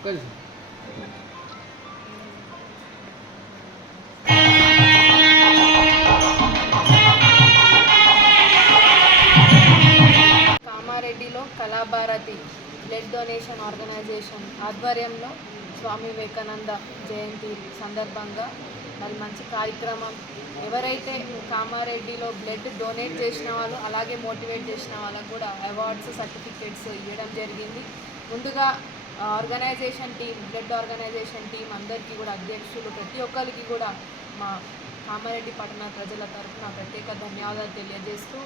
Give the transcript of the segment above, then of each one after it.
కామారెడ్డిలో Kalabharathi blood donation organisation ఆధ్వర్యంలో స్వామి వివేకానంద జయంతి సందర్భంగా మరి మంచి కార్యక్రమం. ఎవరైతే కామారెడ్డిలో బ్లడ్ డొనేట్ చేసిన వాళ్ళు అలాగే మోటివేట్ చేసిన వాళ్ళకు కూడా అవార్డ్స్ సర్టిఫికేట్స్ ఇవ్వడం జరిగింది. ముందుగా organization team, blood organization team అందరికీ కూడా, అధ్యక్షులు ప్రతి ఒక్కరికి కూడా మా కామారెడ్డి పట్టణ ప్రజల తరఫున ప్రత్యేక ధన్యవాదాలు తెలియజేస్తూ,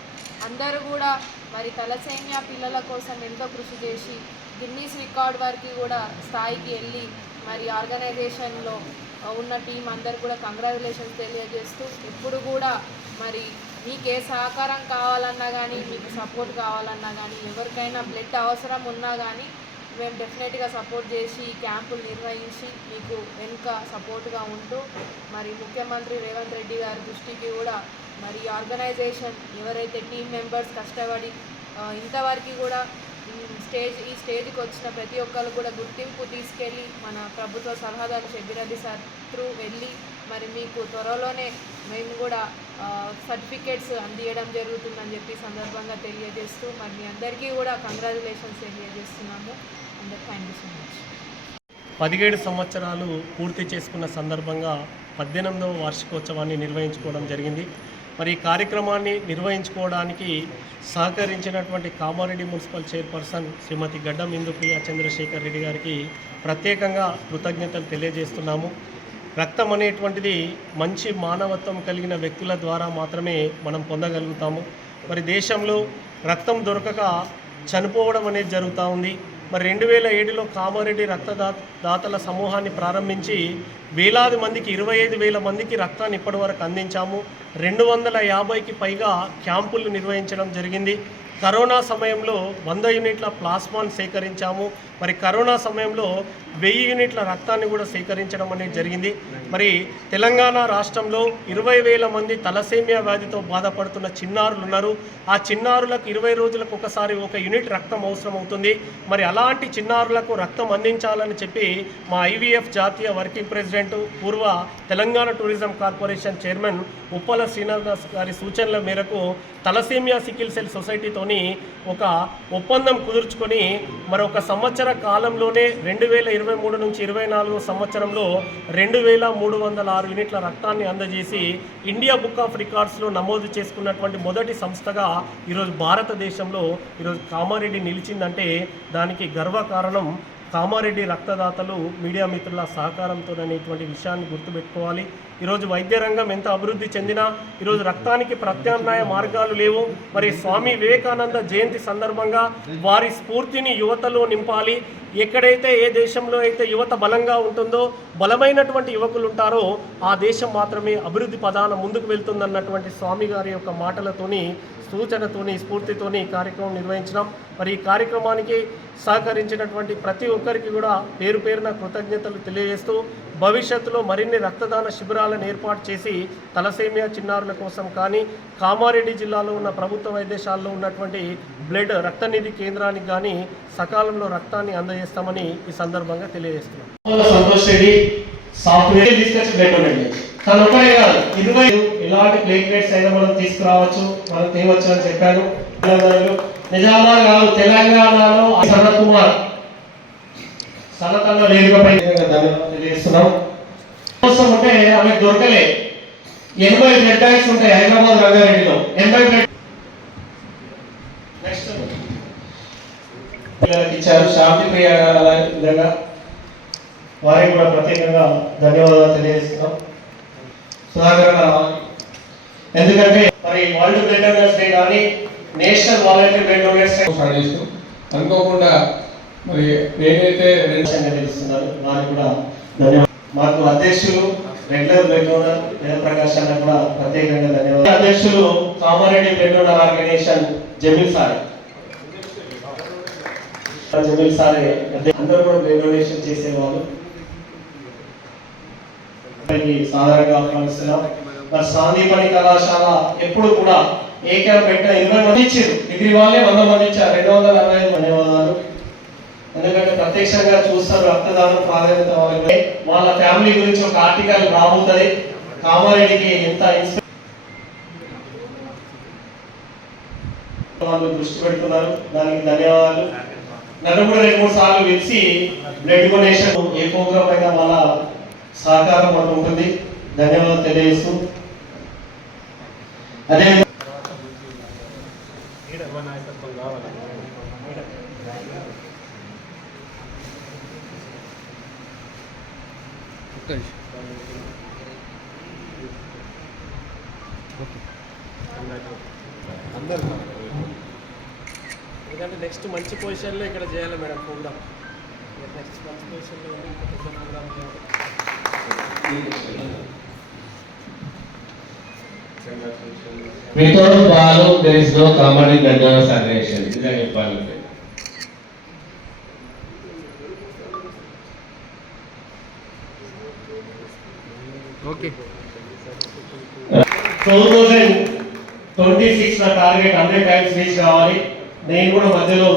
అందరూ కూడా మరి తలసేమియా పిల్లల కోసం ఎంతో కృషి చేసి గిన్నీస్ రికార్డ్ వరకు కూడా స్థాయికి వెళ్ళి మరి ఆర్గనైజేషన్లో ఉన్న టీం అందరు కూడా కంగ్రాచులేషన్స్ తెలియజేస్తూ, ఎప్పుడు కూడా మరి మీకు ఏ సహకారం కావాలన్నా కానీ, మీకు సపోర్ట్ కావాలన్నా కానీ, ఎవరికైనా బ్లడ్ అవసరం ఉన్నా కానీ మేము డెఫినెట్గా సపోర్ట్ చేసి ఈ క్యాంపులు నిర్వహించి మీకు వెనుక సపోర్ట్గా ఉంటూ, మరి ముఖ్యమంత్రి రేవంత్ రెడ్డి గారి దృష్టికి కూడా మరి ఆర్గనైజేషన్ ఎవరైతే టీం మెంబర్స్ కష్టపడి ఇంతవరకు కూడా ఈ స్టేజ్కి వచ్చిన ప్రతి ఒక్కరు కూడా గుర్తింపు తీసుకెళ్ళి మన ప్రభుత్వ సలహాదారు షబ్బీర్ సార్ త్రూ వెళ్ళి మరి మీకు త్వరలోనే మేము కూడా సర్టిఫికేట్స్ అందియడం జరుగుతుందని చెప్పి సందర్భంగా తెలియజేస్తూ మరి మీ అందరికీ కూడా కంగ్రాచులేషన్స్ తెలియజేస్తున్నాము. అందరికీ థ్యాంక్ యూ సో మచ్. 17 సంవత్సరాలు పూర్తి చేసుకున్న సందర్భంగా 18వ వార్షికోత్సవాన్ని నిర్వహించుకోవడం జరిగింది. మరి ఈ కార్యక్రమాన్ని నిర్వహించుకోవడానికి సహకరించినటువంటి కామారెడ్డి మున్సిపల్ చైర్పర్సన్ శ్రీమతి గడ్డం ఇందుప్రియ చంద్రశేఖర్ రెడ్డి గారికి ప్రత్యేకంగా కృతజ్ఞతలు తెలియజేస్తున్నాము. రక్తం అనేటువంటిది మంచి మానవత్వం కలిగిన వ్యక్తుల ద్వారా మాత్రమే మనం పొందగలుగుతాము. మరి దేశంలో రక్తం దొరకక చనిపోవడం అనేది జరుగుతూ ఉంది. మరి 2007లో కామారెడ్డి రక్తదాతల సమూహాన్ని ప్రారంభించి వేలాది మందికి 25,000 మందికి రక్తాన్ని ఇప్పటివరకు అందించాము. 250కి పైగా క్యాంపులు నిర్వహించడం జరిగింది. కరోనా సమయంలో 100 యూనిట్ల ప్లాస్మాను సేకరించాము. మరి కరోనా సమయంలో 1000 యూనిట్ల రక్తాన్ని కూడా సేకరించడం అనేది జరిగింది. మరి తెలంగాణ రాష్ట్రంలో 20,000 మంది తలసేమియా వ్యాధితో బాధపడుతున్న చిన్నారులు ఉన్నారు. ఆ చిన్నారులకు 20 రోజులకు ఒకసారి 1 యూనిట్ రక్తం అవసరం అవుతుంది. మరి అలాంటి చిన్నారులకు రక్తం అందించాలని చెప్పి మా IVF జాతీయ వర్కింగ్ ప్రెసిడెంట్, పూర్వ Telangana tourism corporation chairman Uppala Srinivas గారి సూచనల మేరకు తలసేమియా సికిల్ సెల్ సొసైటీతోని ఒక ఒప్పందం కుదుర్చుకొని మరి 1 సంవత్సర కాలంలోనే 2023 నుంచి 24 సంవత్సరంలో 2,306 యూనిట్ల రక్తాన్ని అందజేసి ఇండియా బుక్ ఆఫ్ రికార్డ్స్లో నమోదు చేసుకున్నటువంటి మొదటి సంస్థగా ఈరోజు భారతదేశంలో ఈరోజు కామారెడ్డి నిలిచిందంటే దానికి గర్వకారణం కామారెడ్డి రక్తదాతలు, మీడియా మిత్రుల సహకారంతో అనేటువంటి విషయాన్ని గుర్తుపెట్టుకోవాలి. ఈరోజు వైద్య రంగం ఎంత అభివృద్ధి చెందినా ఈరోజు రక్తానికి ప్రత్యామ్నాయ మార్గాలు లేవు. మరి స్వామి వివేకానంద జయంతి సందర్భంగా వారి స్ఫూర్తిని యువతలో నింపాలి. ఎక్కడైతే ఏ దేశంలో అయితే యువత బలంగా ఉంటుందో, బలమైనటువంటి యువకులు ఉంటారో ఆ దేశం మాత్రమే అభివృద్ధి పదాన ముందుకు వెళ్తుందన్నటువంటి స్వామి గారి యొక్క మాటలతోని, సూచనతోని, స్ఫూర్తితోని ఈ కార్యక్రమం నిర్వహించినాం. మరి ఈ కార్యక్రమానికి సహకరించినటువంటి ప్రతి ఒక్కరికి కూడా పేరు పేరున కృతజ్ఞతలు తెలియజేస్తూ, భవిష్యత్తులో మరిన్ని రక్తదాన శిబిరాలను ఏర్పాటు చేసి తలసేమియా చిన్నారుల కోసం కానీ, కామారెడ్డి జిల్లాలో ఉన్న ప్రభుత్వ వైద్యశాలలో ఉన్నటువంటి బ్లడ్ రక్తనిధి కేంద్రానికి కానీ సకాలంలో రక్తాన్ని అందజేస్తామని ఈ సందర్భంగా తెలియజేస్తున్నాం. సంతోష్ రెడ్డి సాఫ్ట్వేర్ తీసుకొచ్చి బ్లడ్ ఉండండి. తను ఒకటే కాదు, 20 ఎలాంటి ప్లేట్లెట్స్ అయినా మనం తీసుకురావచ్చు, మనం తేవచ్చు అని చెప్పాను. నిజామాబాద్ కాదు, తెలంగాణలో సనత్ కుమార్ సనతన్న వేదికపై ధన్యవాదాలు తెలియజేస్తున్నాం. కోసం ఉంటే ఆమె దొరకలే. 80 బ్లడ్ బ్యాంక్స్ ఉంటాయి హైదరాబాద్ రంగారెడ్డిలో. 80 బ్లడ్ నెక్స్ట్ పిల్లలకి ఇచ్చారు. శాంతి ప్రియ విధంగా వారికి కూడా ప్రత్యేకంగా ధన్యవాదాలు తెలియజేస్తున్నాం. సుధాకర్ ఎందుకంటే మరి వరల్డ్ బ్లడ్ డొనేటర్స్ డే కానీ national voluntary blood donators day start చేస్తాం. అనుకోకుండా మరి ఏదైతే తెలుస్తున్నారు వారికి కూడా ధన్యవాదాలు. మాకు అధ్యక్షులు రెగ్యులర్ బ్లడ్ డోనర్ జయప్రకాష్ అన్న కూడా ప్రత్యేకంగా ధన్యవాదాలు. అధ్యక్షులు Kamareddy blood donor organization Jameel సారే అందరూ కూడా బ్లడ్ డొనేషన్ చేసేవాళ్ళు. సాధారణంగా ఆహ్వానిస్తున్నాం. మరి సాందీపని కళాశాల ఎప్పుడు కూడా ఏ క్యాంప్ పెట్టినా 20 మంది ఇచ్చారు. డిగ్రీ వాళ్ళే 100 మంది ఇచ్చారు. 245 ధన్యవాదాలు. ఎందుకంటే ప్రత్యక్షంగా చూస్తారు రక్తదానం ప్రాధాన్యత వాళ్ళ ఫ్యామిలీ గురించి ఒక ఆర్టికల్ రాబోతుంది. కామారెడ్డికి ఎంత వాళ్ళు దృష్టి పెడుతున్నారు, దానికి ధన్యవాదాలు. నన్ను కూడా 2-3 సార్లు పిలిచి బ్లడ్ డొనేషన్ ఏ ప్రోగ్రామ్ అయినా వాళ్ళ సహకారం మనకు ఉంటుంది. ధన్యవాదాలు తెలియజేస్తూ అదే ఎందుకంటే నెక్స్ట్ మంచి పొజిషన్లో ఇక్కడ చేయాలి మేడం ప్రోగ్రామ్. నెక్స్ట్ మంచి పొజిషన్లో ప్రోగ్రామ్ చేయాలి. Without Balu, there is no Kamari blood donors organization. This is a important thing. Okay. 2026 నా టార్గెట్ 100 టైమ్స్ రీచ్ కావాలి. నేను కూడా మధ్యలో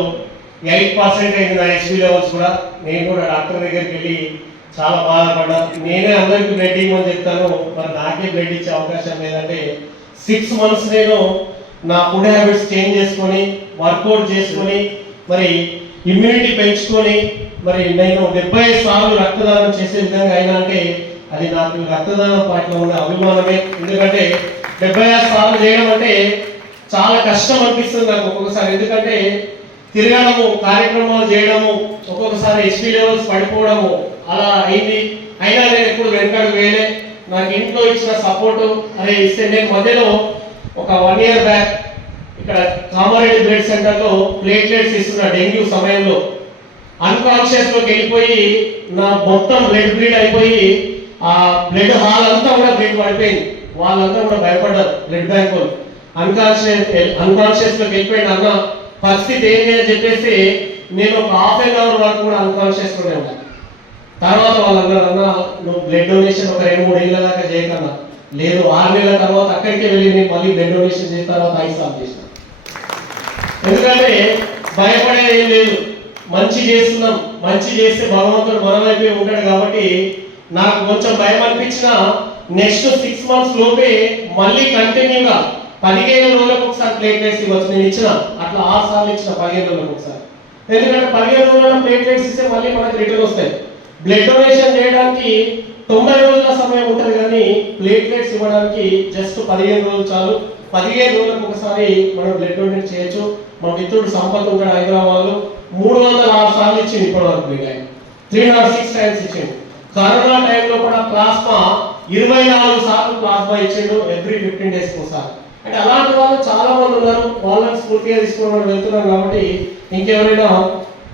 8% అయింది నా హెచ్బి లెవెల్స్ కూడా. నేను కూడా డాక్టర్ దగ్గరికి వెళ్ళి చాలా బాధపడ్డా. నేనే అందరికి బ్లడ్ ఇవ్వమని చెప్తాను, మరి నాకే బ్లడ్ ఇచ్చే అవకాశం లేదంటే 6 months నేను నా ఫుడ్ హ్యాబిట్స్ చేంజ్ చేసుకొని వర్కౌట్ చేసుకొని మరి ఇమ్యూనిటీ పెంచుకొని మరి నేను 70 సార్లు రక్తదానం చేసే విధంగా అయినా అంటే అది నాకు రక్తదానం పట్ల ఉన్న అభిమానమే. ఎందుకంటే 76 సార్లు చేయడం అంటే చాలా కష్టం అనిపిస్తుంది నాకు ఒక్కొక్కసారి. ఎందుకంటే తిరగడము, కార్యక్రమాలు చేయడము, ఒక్కొక్కసారి హెచ్పి లెవెల్స్ పడిపోవడము అలా అయింది. అయినా నేను ఎప్పుడు వెనకడుగు వేయలే. నాకు ఇంట్లో ఇచ్చిన సపోర్టు అదే ఇస్తే నేను మధ్యలో ఒక 1 year బ్యాక్ ఇక్కడ కామారెడ్డి బ్లడ్ సెంటర్లో ప్లేట్లెట్స్ ఇస్తున్న డెంగ్యూ సమయంలో అన్కాన్షియస్లోకి వెళ్ళిపోయి నా మొత్తం బ్లడ్ బ్లీడ్ అయిపోయి ఆ బ్లడ్ హాల్ అంతా కూడా బ్లడ్ పడిపోయింది. వాళ్ళంతా కూడా భయపడ్డారు బ్లడ్ బ్యాంక్ వాళ్ళు. అన్కాన్షియస్లోకి వెళ్ళిపోయింది అన్న పరిస్థితి ఏంటి అని చెప్పేసి నేను ఒక 1/2 hour వరకు కూడా అన్కాన్షియస్లోనే ఉన్నాను. తర్వాత వాళ్ళు అన్నారు, అన్న నువ్వు బ్లడ్ డొనేషన్ ఒక 2-3 ఏళ్ళ దాకా చేయకన్నా. లేదు 6 నెలల తర్వాత అక్కడికి వెళ్ళి నేను మళ్ళీ బ్లడ్ డొనేషన్ చేసిన తర్వాత 5 సార్లు చేసిన. ఎందుకంటే భయపడేది ఏం లేదు, మంచి చేస్తున్నాం, మంచి చేస్తే భగవంతుడు మన వైపే ఉంటాడు. కాబట్టి నాకు కొంచెం భయం అనిపించిన నెక్స్ట్ 6 months లోపే మళ్ళీ కంటిన్యూగా 15 రోజులకు ఒకసారి ప్లేట్లెట్స్ ఇవ్వచ్చు. నేను ఇచ్చిన అట్లా 6 సార్లు ఇచ్చిన 15 రోజులకు ఒకసారి. ఎందుకంటే 15 రోజుల ప్లేట్లెట్స్ ఇస్తే మళ్ళీ మనకు రిటర్న్ వస్తాయి. బ్లడ్ డొనేషన్ చేయడానికి 90 రోజుల సమయం ఉంటుంది, కానీ ప్లేట్లెట్స్ ఇవ్వడానికి జస్ట్ 15 రోజులు చాలు. 15 రోజులకు ఒకసారి మనం బ్లడ్ డొనేట్ చేయొచ్చు. మా మిత్రుడు సంపత్ ఉంటాడు హైదరాబాద్, 306 సార్లు ఇచ్చింది ఇప్పటివరకు బ్లడ్. ఆయన 306 టైమ్స్ ఇచ్చిండు. కరోనా టైంలో కూడా ప్లాస్మా 24 సార్లు ప్లాస్మా ఇచ్చిండు ఎవ్రీ 15 days ఒకసారి. అంటే అలాంటి వాళ్ళు చాలా మంది ఉన్నారు. వాళ్ళని స్ఫూర్తిగా తీసుకుని వెళ్తున్నాం. కాబట్టి ఇంకెవరైనా